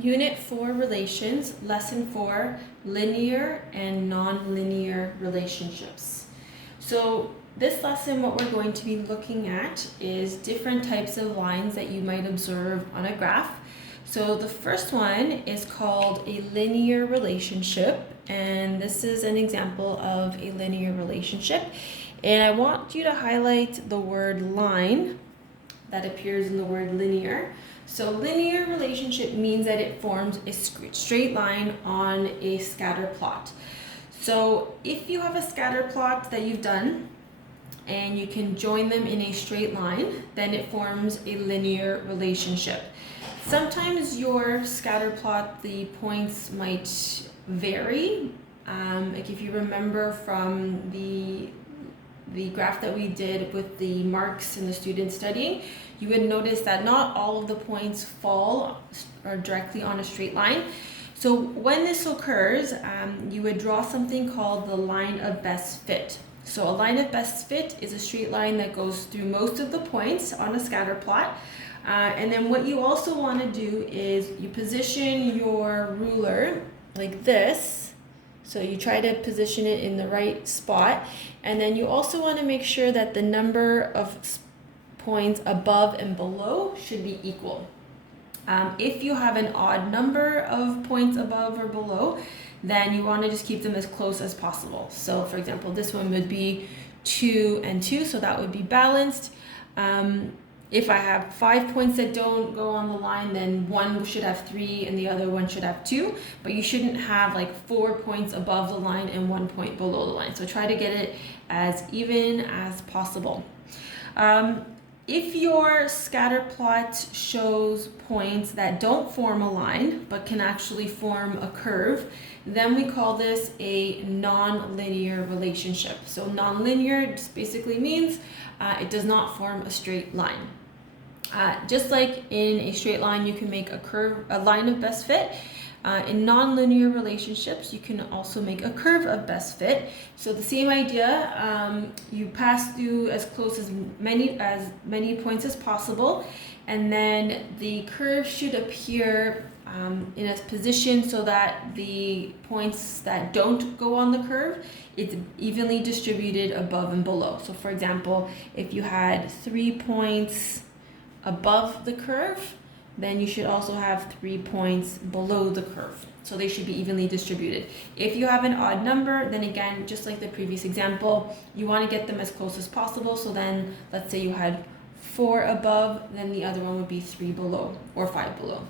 Unit 4 Relations, Lesson 4, Linear and Nonlinear Relationships. So this lesson, what we're going to be looking at is different types of lines that you might observe on a graph. So the first one is called a linear relationship, and this is an example of a linear relationship. And I want you to highlight the word line that appears in the word linear. So linear relationship means that it forms a straight line on a scatter plot. So if you have a scatter plot that you've done and you can join them in a straight line, then it forms a linear relationship. Sometimes your scatter plot, the points might vary. Like if you remember from the graph that we did with the marks and the students studying, you would notice that not all of the points fall directly on a straight line. So when this occurs, you would draw something called the line of best fit. So a line of best fit is a straight line that goes through most of the points on a scatter plot. And then what you also want to do is you position your ruler like this. So you try to position it in the right spot. And then you also want to make sure that the number of points above and below should be equal. If you have an odd number of points above or below, then you want to just keep them as close as possible. So for example, this one would be 2 and 2, so that would be balanced. If I have 5 points that don't go on the line, then one should have 3 and the other one should have 2, but you shouldn't have like 4 points above the line and 1 point below the line. So try to get it as even as possible. If your scatter plot shows points that don't form a line but can actually form a curve, then we call this a nonlinear relationship. So nonlinear just basically means it does not form a straight line. Just like in a straight line, you can make a line of best fit. In nonlinear relationships, you can also make a curve of best fit. So the same idea, you pass through as close as many points as possible, and then the curve should appear in a position so that the points that don't go on the curve, it's evenly distributed above and below. So for example, if you had 3 points above the curve, then you should also have 3 points below the curve. So they should be evenly distributed. If you have an odd number, then again, just like the previous example, you want to get them as close as possible. So then let's say you had 4 above, then the other one would be 3 below or 5 below.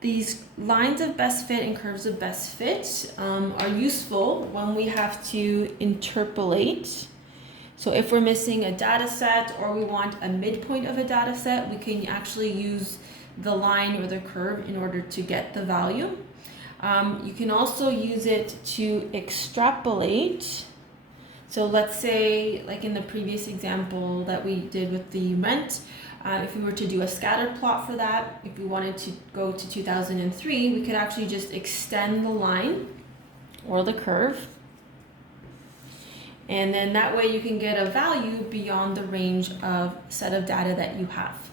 These lines of best fit and curves of best fit are useful when we have to interpolate. So if we're missing a data set or we want a midpoint of a data set, we can actually use the line or the curve in order to get the value. You can also use it to extrapolate. So let's say, like in the previous example that we did with the rent, if we were to do a scatter plot for that, if we wanted to go to 2003, we could actually just extend the line or the curve. And then that way you can get a value beyond the range of set of data that you have.